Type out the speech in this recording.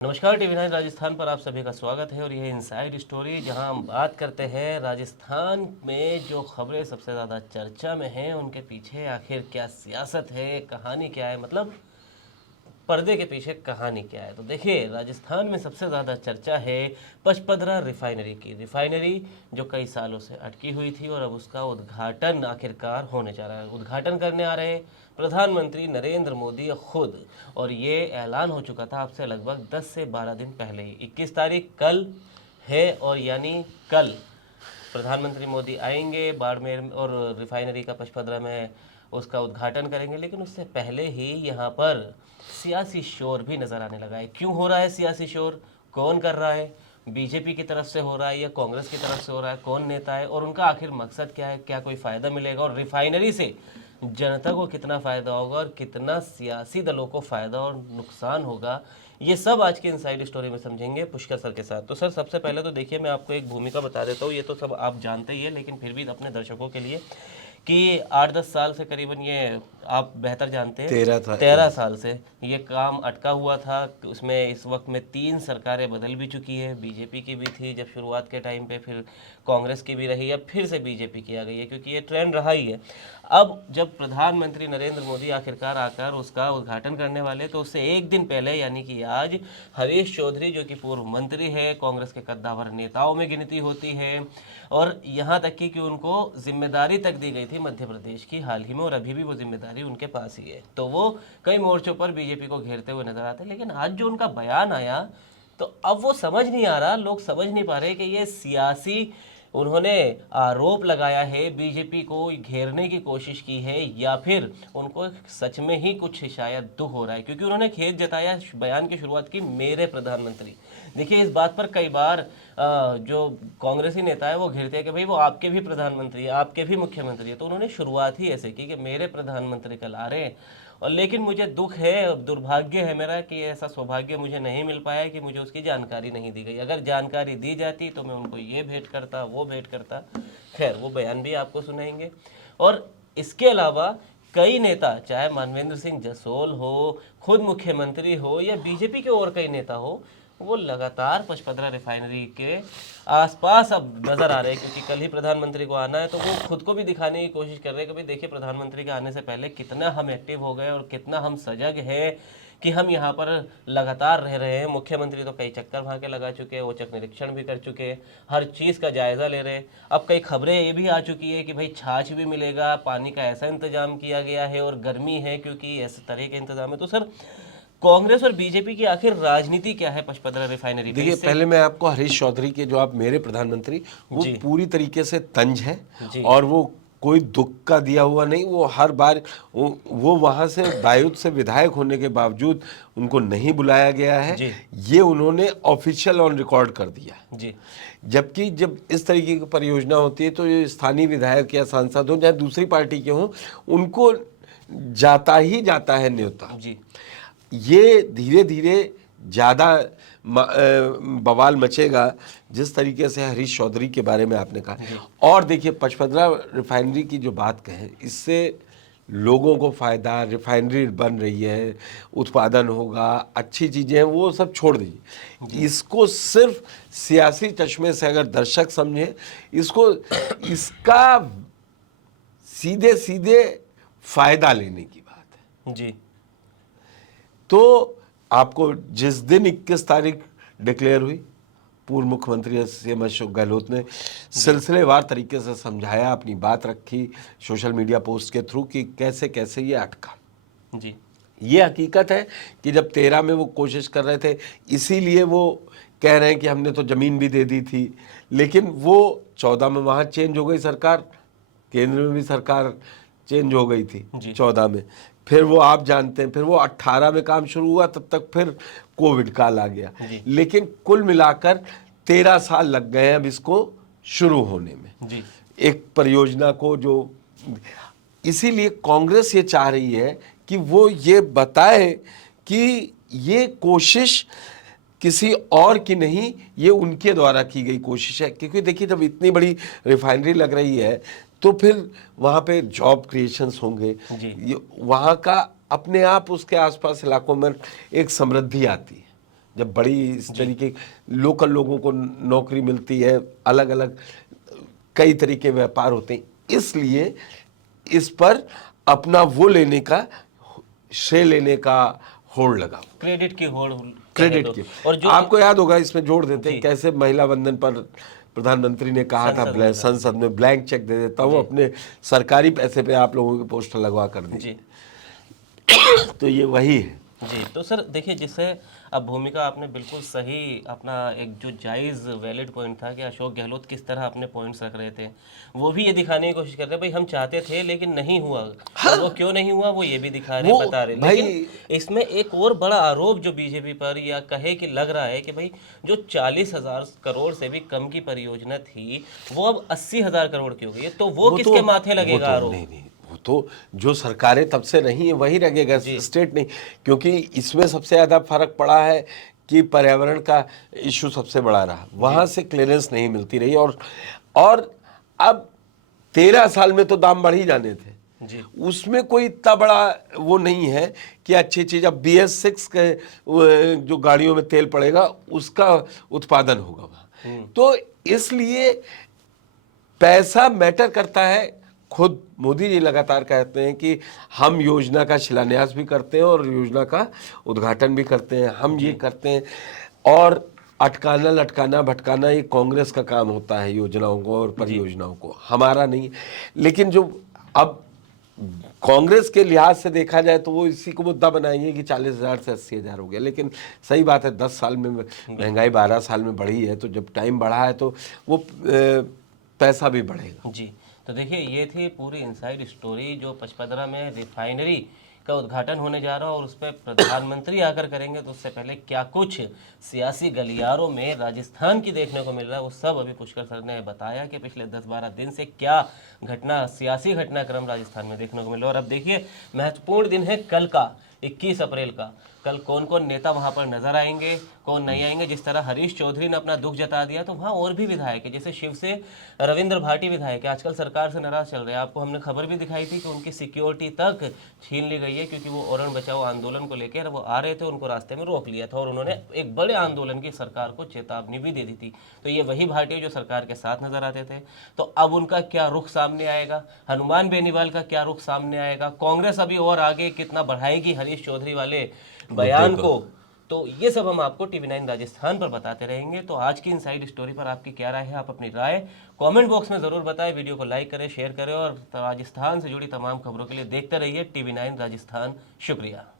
नमस्कार, टीवी 9 राजस्थान पर आप सभी का स्वागत है और यह इनसाइड स्टोरी जहां हम बात करते हैं राजस्थान में जो खबरें सबसे ज़्यादा चर्चा में हैं उनके पीछे आखिर क्या सियासत है, कहानी क्या है, मतलब पर्दे के पीछे कहानी क्या है। तो देखिए, राजस्थान में सबसे ज़्यादा चर्चा है पचपदरा रिफाइनरी की। रिफाइनरी जो कई सालों से अटकी हुई थी और अब उसका उद्घाटन आखिरकार होने जा रहा है। उद्घाटन करने आ रहे प्रधानमंत्री नरेंद्र मोदी खुद, और ये ऐलान हो चुका था आपसे लगभग 10 से 12 दिन पहले ही। 21 तारीख कल है और यानी कल प्रधानमंत्री मोदी आएंगे बाड़मेर और रिफाइनरी का पचपदरा में उसका उद्घाटन करेंगे। लेकिन उससे पहले ही यहाँ पर सियासी शोर भी नज़र आने लगा है। क्यों हो रहा है सियासी शोर, कौन कर रहा है? बीजेपी की तरफ से हो रहा है या कांग्रेस की तरफ से हो रहा है? कौन नेता है और उनका आखिर मकसद क्या है? क्या कोई फ़ायदा मिलेगा और रिफाइनरी से जनता को कितना फ़ायदा होगा और कितना सियासी दलों को फ़ायदा और नुकसान होगा, ये सब आज की इनसाइड स्टोरी में समझेंगे पुष्कर सर के साथ। तो सर, सबसे पहले तो देखिए, मैं आपको एक भूमिका बता देता हूँ, ये तो सब आप जानते ही है, लेकिन फिर भी अपने दर्शकों के लिए कि 8-10 साल से करीबन, ये आप बेहतर जानते हैं, 13 साल से ये काम अटका हुआ था। उसमें इस वक्त में 3 सरकारें बदल भी चुकी है। बीजेपी की भी थी जब शुरुआत के टाइम पे, फिर कांग्रेस की भी रही, अब फिर से बीजेपी की आ गई है, क्योंकि ये ट्रेंड रहा ही है। अब जब प्रधानमंत्री नरेंद्र मोदी आखिरकार आकर उसका उद्घाटन करने वाले, तो उससे एक दिन पहले यानी कि आज हरीश चौधरी, जो कि पूर्व मंत्री है, कांग्रेस के कद्दावर नेताओं में गिनती होती है, और यहाँ तक कि उनको जिम्मेदारी तक दी गई थी मध्य प्रदेश की हाल ही में, और अभी भी वो जिम्मेदारी उनके पास ही है। तो वो कई मोर्चों पर बीजेपी को घेरते हुए नजर आते हैं। लेकिन आज जो उनका बयान आया, तो अब वो समझ नहीं आ रहा, लोग समझ नहीं पा रहे कि ये सियासी उन्होंने आरोप लगाया है, बीजेपी को घेरने की कोशिश की है, या फिर उनको सच में ही कुछ शायद दुख हो रहा है, क्योंकि उन्होंने खेद जताया बयान की शुरुआत की मेरे प्रधानमंत्री। देखिए, इस बात पर कई बार जो कांग्रेसी नेता है वो घेरते हैं कि भाई वो आपके भी प्रधानमंत्री है, आपके भी मुख्यमंत्री है। तो उन्होंने शुरुआत ही ऐसे की कि मेरे प्रधानमंत्री कल आ रहे हैं, और लेकिन मुझे दुख है और दुर्भाग्य है मेरा कि ऐसा सौभाग्य मुझे नहीं मिल पाया कि मुझे उसकी जानकारी नहीं दी गई। अगर जानकारी दी जाती तो मैं उनको ये भेंट करता, वो भेंट करता। खैर, वो बयान भी आपको सुनाएंगे। और इसके अलावा कई नेता, चाहे मानवेंद्र सिंह जसोल हो, खुद मुख्यमंत्री हो, या बीजेपी के और कई नेता हो, वो लगातार पचपदरा रिफाइनरी के आसपास अब नजर आ रहे हैं, क्योंकि कल ही प्रधानमंत्री को आना है। तो वो खुद को भी दिखाने की कोशिश कर रहे हैं कि भाई देखिए, प्रधानमंत्री के आने से पहले कितना हम एक्टिव हो गए और कितना हम सजग है कि हम यहाँ पर लगातार रह रहे हैं। मुख्यमंत्री तो कई चक्कर वहाँ के लगा चुके हैं, औचक निरीक्षण भी कर चुके हैं, हर चीज़ का जायज़ा ले रहे हैं। अब कई खबरें ये भी आ चुकी है कि भाई छाछ भी मिलेगा, पानी का ऐसा इंतजाम किया गया है, और गर्मी है क्योंकि ऐसे तरह के इंतजाम है। तो सर, कांग्रेस और बीजेपी की आखिर राजनीति क्या है पचपदरा रिफाइनरी पे? देखिए, पहले मैं आपको हरीश चौधरी के जो आप मेरे प्रधानमंत्री, वो जी पूरी तरीके से तंज है जी और वो कोई दुख का दिया हुआ नहीं। वो हर बार वो वहाँ से दायूद से विधायक होने के बावजूद उनको नहीं बुलाया गया है। जी ये उन्होंने ऑफिशियल ऑन रिकॉर्ड कर दिया है। जी जबकि जब इस तरीके की परियोजना होती है तो ये स्थानीय विधायक या सांसद हो, चाहे दूसरी पार्टी के हों, उनको जाता ही जाता है न्योता। जी ये धीरे धीरे ज़्यादा बवाल मचेगा जिस तरीके से हरीश चौधरी के बारे में आपने कहा। और देखिए, पचपदरा रिफाइनरी की जो बात कहें, इससे लोगों को फ़ायदा, रिफाइनरी बन रही है, उत्पादन होगा, अच्छी चीज़ें हैं, वो सब छोड़ दीजिए। इसको सिर्फ सियासी चश्मे से अगर दर्शक समझें, इसको इसका सीधे सीधे फ़ायदा लेने की बात है। जी तो आपको जिस दिन 21 तारीख डिक्लेयर हुई, पूर्व मुख्यमंत्री सीएम अशोक गहलोत ने सिलसिलेवार तरीके से समझाया, अपनी बात रखी सोशल मीडिया पोस्ट के थ्रू कि कैसे कैसे ये अटका। जी ये हकीकत है कि जब 13 में वो कोशिश कर रहे थे, इसीलिए वो कह रहे हैं कि हमने तो ज़मीन भी दे दी थी, लेकिन वो 14 में वहाँ चेंज हो गई सरकार, केंद्र में भी सरकार चेंज हो गई थी 14 में। फिर वो आप जानते हैं, फिर वो 18 में काम शुरू हुआ, तब तक फिर कोविड काल आ गया। लेकिन कुल मिलाकर 13 साल लग गए हैं अब इसको शुरू होने में, जी एक परियोजना को। जो इसीलिए कांग्रेस ये चाह रही है कि वो ये बताए कि ये कोशिश किसी और की नहीं, ये उनके द्वारा की गई कोशिश है। क्योंकि देखिए, जब इतनी बड़ी रिफाइनरी लग रही है तो फिर वहाँ पे जॉब क्रिएशंस होंगे, वहाँ का अपने आप उसके आसपास इलाकों में एक समृद्धि आती है। जब बड़ी इस तरीके लोकल लोगों को नौकरी मिलती है, अलग अलग कई तरीके व्यापार होते हैं, इसलिए इस पर अपना वो लेने का, श्रेय लेने का होड़ लगा, क्रेडिट की होड़ क्रेडिट कहे की। तो। और जो आपको याद होगा, इसमें जोड़ देते जी। हैं कैसे महिला वंदन पर प्रधानमंत्री ने कहा था संसद में ब्लैंक चेक दे देता हूँ, अपने सरकारी पैसे पे आप लोगों के पोस्टर लगवा कर दीजिए। जी तो ये वही है। जी। तो सर देखिए, जिससे अब भूमिका आपने बिल्कुल सही, अपना एक जो जायज़ वैलिड पॉइंट था कि अशोक गहलोत किस तरह अपने पॉइंट्स रख रहे थे, वो भी ये दिखाने की कोशिश कर रहे हैं भाई हम चाहते थे लेकिन नहीं हुआ। और वो क्यों नहीं हुआ वो ये भी दिखा रहे, वो बता रहे। भाई लेकिन इसमें एक और बड़ा आरोप जो बीजेपी पर या कहे कि लग रहा है कि भाई जो 40,000 करोड़ से भी कम की परियोजना थी वो अब 80,000 करोड़ की हो गई है, तो वो किसके माथे लगेगा आरोप? नहीं, वो तो जो सरकारें तब से रही हैं वही लगेगा, स्टेट नहीं। क्योंकि इसमें सबसे ज़्यादा फर्क पड़ा है कि पर्यावरण का इशू सबसे बड़ा रहा, वहाँ से क्लियरेंस नहीं मिलती रही। और अब 13 साल में तो दाम बढ़ ही जाने थे जी उसमें कोई इतना बड़ा वो नहीं है कि अच्छी चीज़। अब BS6 के जो गाड़ियों में तेल पड़ेगा उसका उत्पादन होगा वहाँ, तो इसलिए पैसा मैटर करता है। खुद मोदी जी लगातार कहते हैं कि हम योजना का शिलान्यास भी करते हैं और योजना का उद्घाटन भी करते हैं, हम ये करते हैं। और अटकाना लटकाना भटकाना ये कांग्रेस का काम होता है, योजनाओं को और परियोजनाओं को, हमारा नहीं। लेकिन जो अब कांग्रेस के लिहाज से देखा जाए तो वो इसी को मुद्दा बनाएंगे कि 40,000 से 80,000 हो गया। लेकिन सही बात है, 10 साल में महंगाई 12 साल में बढ़ी है, तो जब टाइम बढ़ा है तो वो पैसा भी बढ़ेगा। जी। तो देखिए, ये थी पूरी इनसाइड स्टोरी जो पचपदरा में रिफाइनरी का उद्घाटन होने जा रहा है और उस पर प्रधानमंत्री आकर करेंगे, तो उससे पहले क्या कुछ सियासी गलियारों में राजस्थान की देखने को मिल रहा है वो सब अभी पुष्कर सर ने बताया कि पिछले 10-12 दिन से क्या सियासी घटनाक्रम राजस्थान में देखने को मिल रहा है। और अब देखिए, महत्वपूर्ण दिन है कल का, 21 अप्रैल का। कल कौन कौन नेता वहां पर नजर आएंगे, कौन नहीं आएंगे। जिस तरह हरीश चौधरी ने अपना दुख जता दिया, तो वहां और भी विधायक है, जैसे शिव से रविंद्र भाटी विधायक है, आजकल सरकार से नाराज चल रहे हैं। आपको हमने खबर भी दिखाई थी कि उनकी सिक्योरिटी तक छीन ली गई है, क्योंकि वो औरण बचाओ आंदोलन को लेकर वो आ रहे थे, उनको रास्ते में रोक लिया था और उन्होंने एक बड़े आंदोलन की सरकार को चेतावनी भी दे दी थी। तो ये वही भाटी जो सरकार के साथ नजर आते थे। तो अब उनका क्या रुख सामने आएगा, हनुमान बेनीवाल का क्या रुख सामने आएगा, कांग्रेस अभी और आगे कितना बढ़ाएगी हरीश चौधरी वाले बयान को, तो ये सब हम आपको TV9 राजस्थान पर बताते रहेंगे। तो आज की इनसाइड स्टोरी पर आपकी क्या राय है, आप अपनी राय कमेंट बॉक्स में ज़रूर बताएं। वीडियो को लाइक करें, शेयर करें और राजस्थान से जुड़ी तमाम खबरों के लिए देखते रहिए TV9 राजस्थान। शुक्रिया।